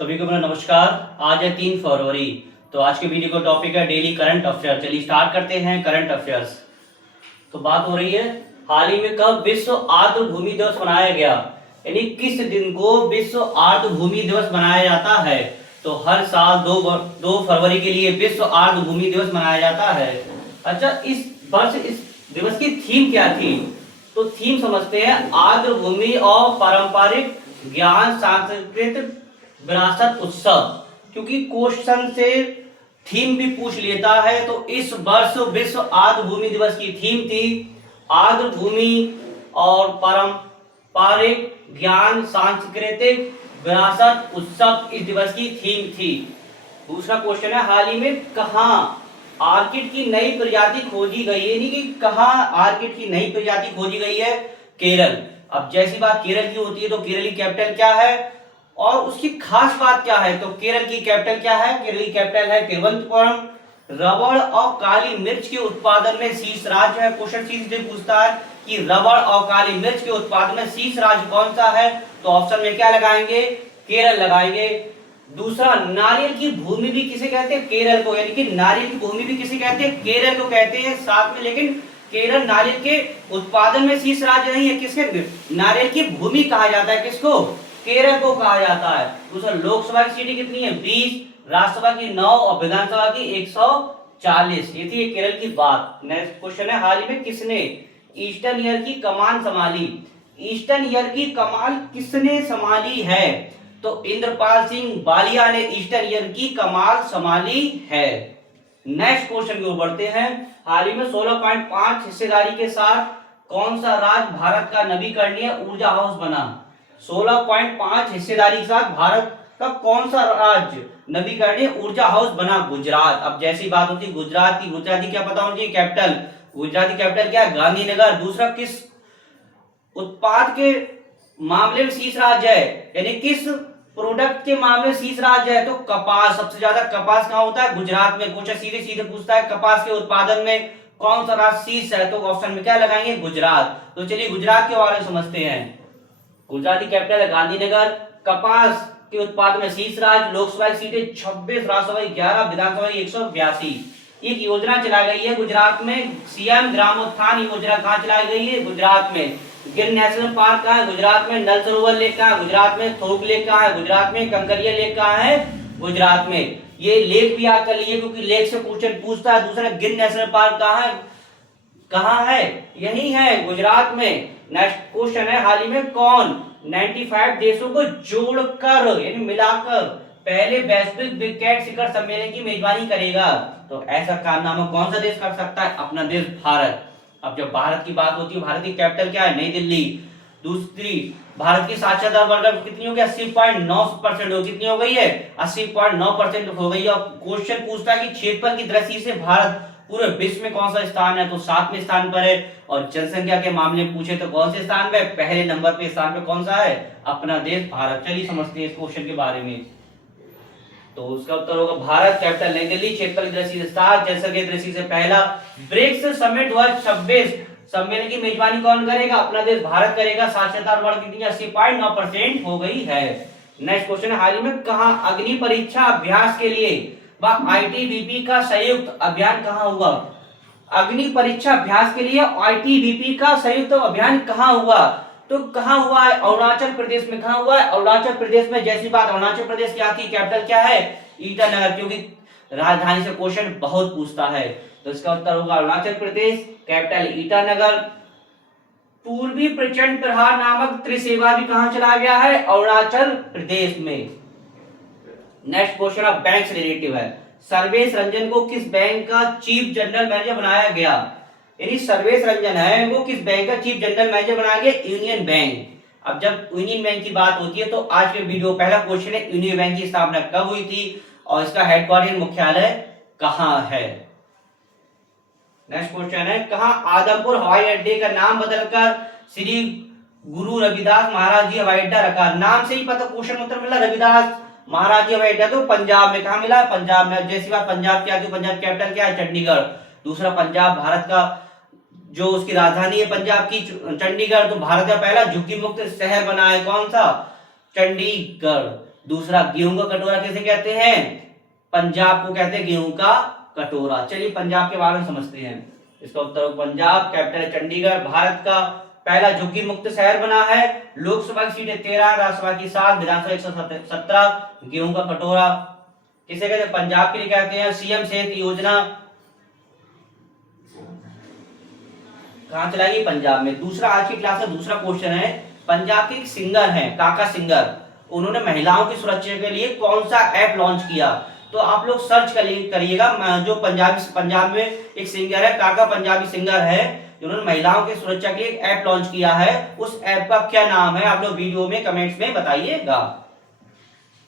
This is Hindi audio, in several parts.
सभी को मेरा नमस्कार। आज है 3 फरवरी। तो आज के वीडियो का टॉपिक है डेली करंट अफेयर। चलिए स्टार्ट करते हैं करंट अफेयर्स। तो बात हो रही है हाल ही में कब विश्व आर्द्र भूमि दिवस मनाया गया, यानी किस दिन को विश्व आर्द्र भूमि दिवस मनाया जाता है। तो हर साल 2 फरवरी के लिए विश्व आर्द्र भूमि दिवस मनाया जाता है। अच्छा, इस वर्ष इस दिवस की थीम क्या थी? तो थीम समझते हैं आर्द्र भूमि और पारंपरिक ज्ञान सांस्कृतिक विरासत उत्सव, क्योंकि क्वेश्चन से थीम भी पूछ लेता है। तो इस वर्ष विश्व आर्द्र भूमि दिवस की थीम थी आर्द्र भूमि और पारंपरिक ज्ञान सांस्कृतिक विरासत उत्सव इस दिवस की थीम थी। दूसरा क्वेश्चन है हाल ही में कहाँ आर्किड की नई प्रजाति खोजी गई है, यानी कि कहाँ आर्किड की नई प्रजाति खोजी गई है? केरल। अब जैसी बात केरल की होती है तो केरल की कैपिटल क्या है और उसकी खास बात क्या है? तो केरल की कैपिटल क्या है? केरल की कैपिटल है तिरुवनंतपुरम। रबड़ और काली मिर्च के उत्पादन में शीर्ष राज्य है। क्वेश्चन सीधे पूछता है कि रबड़ और काली मिर्च के उत्पादन में शीर्ष राज्य कौन सा है? तो ऑप्शन में क्या लगाएंगे? केरल लगाएंगे। दूसरा, नारियल की भूमि भी किसे कहते हैं? केरल को, यानी कि नारियल की भूमि भी किसे कहते हैं? केरल को कहते हैं साथ में। लेकिन केरल नारियल के उत्पादन में शीर्ष राज्य नहीं है। किसके? नारियल की भूमि कहा जाता है किसको? केरल को कहा जाता है। दूसरा, लोकसभा की सीटें कितनी है? 20, राज्यसभा की 9 और विधानसभा की 140। ये थी केरल की बात। नेक्स्ट क्वेश्चन है हाल ही में किसने ईस्टर्न ईयर की कमान संभाली? ईस्टर्न ईयर की कमान किसने संभाली है? तो इंद्रपाल सिंह बालिया ने ईस्टर्न ईयर की कमान संभाली है। नेक्स्ट क्वेश्चन की ओर बढ़ते हैं। हाल ही में 16.5 हिस्सेदारी के साथ कौन सा राज्य भारत का नवीकरणीय ऊर्जा हाउस बना? 16.5 हिस्सेदारी के साथ भारत का कौन सा राज्य नवीकरणीय ऊर्जा हाउस बना? गुजरात। अब जैसी बात होती है गुजरात की क्या पता होनी चाहिए? कैपिटल। गुजरात की कैपिटल क्या है? गांधीनगर। दूसरा, किस उत्पाद के मामले में शीर्ष राज्य है, यानी किस प्रोडक्ट के मामले में शीर्ष राज्य है? तो कपास। सबसे ज्यादा कपास कहाँ होता है? गुजरात में। क्वेश्चन सीधे सीधे पूछता है कपास के उत्पादन में कौन सा राज्य शीर्ष है? तो ऑप्शन में क्या लगाएंगे? गुजरात। तो चलिए गुजरात के बारे में समझते हैं। गुजरात की कैपिटल है गांधीनगर। कपास के उत्पादन में शीर्ष राज्य। लोकसभा की सीटें 26, राज्यसभा 11, विधानसभा 182। एक योजना चलाई गई है गुजरात में, सीएम ग्रामोत्थान योजना। कहाँ चलाई गई है? गुजरात में। गिर नेशनल पार्क कहाँ है? गुजरात में। नल सरोवर लेक कहाँ है? गुजरात में। थोक लेक कहाँ है? गुजरात में। कंकरिया लेक कहाँ है? गुजरात में। ये लेक भी याद कर लीजिए क्योंकि लेक से क्वेश्चन पूछता है। दूसरा, गिर नेशनल पार्क कहाँ है? कहाँ है? यही है गुजरात में। नेक्स्ट क्वेश्चन है हाल ही में कौन 95 देशों को जोड़कर यानी मिलाकर पहले वैश्विक विकेट शिखर सम्मेलन की मेजबानी करेगा? तो ऐसा कारनामा कौन सा देश कर सकता है? अपना देश भारत। अब जब भारत की बात होती है, भारत की कैपिटल क्या है? नई दिल्ली। दूसरी, भारत की साक्षरता दर कितनी हो गई? 80.9% हो। कितनी हो गई है? 80.9% हो गई है। और क्वेश्चन पूछता है कि क्षेत्रफल की दृष्टि से भारत पूरे विश्व में कौन सा स्थान है? तो 7वें स्थान पर है। और जनसंख्या के मामले में पूछे तो कौन से स्थान पे? पहले नंबर पे स्थान पे कौन सा है? अपना देश भारत। चलिए समझते हैं इस क्वेश्चन के बारे में। तो उसका उत्तर होगा भारत। कैपिटल नई दिल्ली। क्षेत्रफल की दृष्टि से 7, जनसंख्या की दृष्टि से पहला। ब्रिक्स समिट 2026 सम्मेलन की मेजबानी कौन करेगा? अपना देश भारत करेगा। साक्षरता दर कितनी? 80.9% हो गई है। नेक्स्ट क्वेश्चन है हाल ही में कहां अग्नि परीक्षा अभ्यास के लिए आईटीबीपी का संयुक्त अभियान कहां हुआ? अग्नि परीक्षा अभ्यास के लिए आईटीबीपी का संयुक्त अभियान कहां हुआ? तो कहां हुआ है? अरुणाचल प्रदेश में। कहां हुआ है? अरुणाचल प्रदेश में। जैसी बात अरुणाचल प्रदेश की आती है, कैपिटल क्या है? ईटानगर, क्योंकि राजधानी से क्वेश्चन बहुत पूछता है। तो इसका उत्तर होगा अरुणाचल प्रदेश, कैपिटल ईटानगर। पूर्वी प्रचंड प्रहार नामक त्रिसेवा भी कहां चला गया है? अरुणाचल प्रदेश में। नेक्स्ट क्वेश्चन अब बैंक से रिलेटिव है। सर्वेश रंजन को किस बैंक का चीफ जनरल मैनेजर बनाया गया? यानी सर्वेश रंजन है वो किस बैंक का चीफ जनरल मैनेजर बनाया गया? Union bank. अब जब यूनियन बैंक की बात होती है तो आज के वीडियो पहला क्वेश्चन है यूनियन बैंक की स्थापना कब हुई थी और इसका हेडक्वार्टर मुख्यालय कहां है? नेक्स्ट क्वेश्चन है कहां आदमपुर हवाई अड्डे का नाम बदलकर श्री गुरु रविदास महाराज जी हवाई अड्डा रखा? नाम से ही पता क्वेश्चन उत्तर मिला रविदास महाराज जी हवाई अड्डा। तो पंजाब में। कहां मिला? पंजाब में। जैसी बात पंजाब क्या? जो पंजाब कैपिटल क्या है? चंडीगढ़। दूसरा, पंजाब भारत का जो उसकी राजधानी है पंजाब की चंडीगढ़। तो भारत का पहला झुग्गी मुक्त शहर बना है कौन सा? चंडीगढ़। दूसरा, गेहूं का कटोरा किसे कहते हैं? पंजाब को कहते हैं गेहूं का कटोरा। चलिए पंजाब के बारे में समझते हैं। इसका उत्तर पंजाब, कैपिटल है चंडीगढ़, भारत का पहला झुग्गी मुक्त शहर बना है। लोकसभा की सीटें 13, राज्यसभा की 7, विधानसभा 117। गेहूं का कटोरा किसे कहते हैं? पंजाब के लिए कहते हैं। सीएम सेहत योजना कहां चलाएगी? पंजाब में। दूसरा, आज की क्लास में दूसरा क्वेश्चन है, पंजाब के एक सिंगर हैं काका सिंगर, उन्होंने महिलाओं की सुरक्षा के लिए कौन सा ऐप लॉन्च किया? तो आप लोग सर्च करिएगा, जो पंजाब में एक सिंगर है काका, पंजाबी सिंगर है, जिन्होंने महिलाओं की सुरक्षा के लिए एक ऐप लॉन्च किया है। उस ऐप का क्या नाम है? आप लोग वीडियो में कमेंट्स में बताइएगा।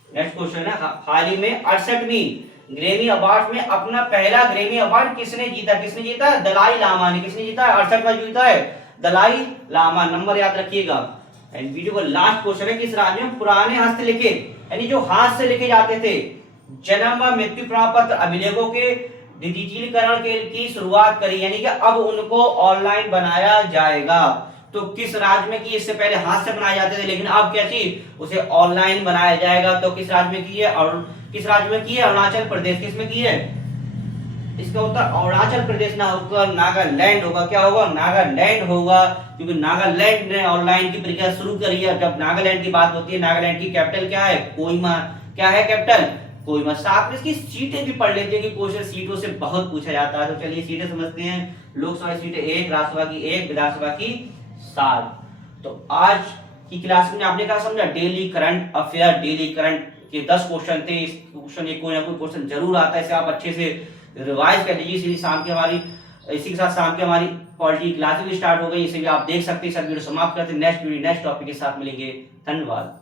नेक्स्ट क्वेश्चन है, हाल ही में 68वीं ग्रैमी अवार्ड में अपना पहला ग्रैमी अवार्ड किसने जीता? किसने जीता? दलाई लामा ने। किसने जीता है? 68वां जीता है दलाई लामा। नंबर याद रखिएगा। एंड वीडियो का लास्ट क्वेश्चन है, किस राज्य में पुराने हस्तलिखित यानी जो हाथ से लिखे जाते थे जन्म व मृत्यु प्रमाण पत्र अभिलेखों के डिजिटलीकरण की शुरुआत करी, यानी कि अब उनको ऑनलाइन बनाया जाएगा? तो किस राज्य में की? इससे पहले हाथ से बनाए जाते थे, लेकिन अब क्या चीज? उसे ऑनलाइन बनाया जाएगा। तो किस राज्य में की है? और किस राज्य में की है? अरुणाचल प्रदेश। किस में की है? इसका उत्तर अरुणाचल प्रदेश ना होकर नागालैंड होगा। क्या होगा? नागालैंड होगा, क्योंकि नागालैंड ने ऑनलाइन की प्रक्रिया शुरू करी है। जब नागालैंड की बात होती है, नागालैंड की कैपिटल क्या है? कोहिमा। क्या है कैपिटल? कोहिमा। साथ में इसकी सीटें भी पढ़ लेते हैं कि क्वेश्चन सीटों से बहुत पूछा जाता है। तो चलिए सीटें समझते हैं। लोकसभा सीटें 1, राज्यसभा की 1, विधानसभा की 7। तो आज की क्लास में आपने क्या समझा? Daily current affair, daily current के 10 क्वेश्चन थे। इस क्वेश्चन एक कोई ना कोई क्वेश्चन जरूर आता है, इसे आप अच्छे से रिवाइज कर लीजिए। इसी के साथ शाम की हमारी पॉलिटी क्लासेस भी स्टार्ट हो गई, इसे भी आप देख सकते हैं। सब वीडियो समाप्त करते हैं। नेक्स्ट टॉपिक के साथ मिलेंगे। धन्यवाद।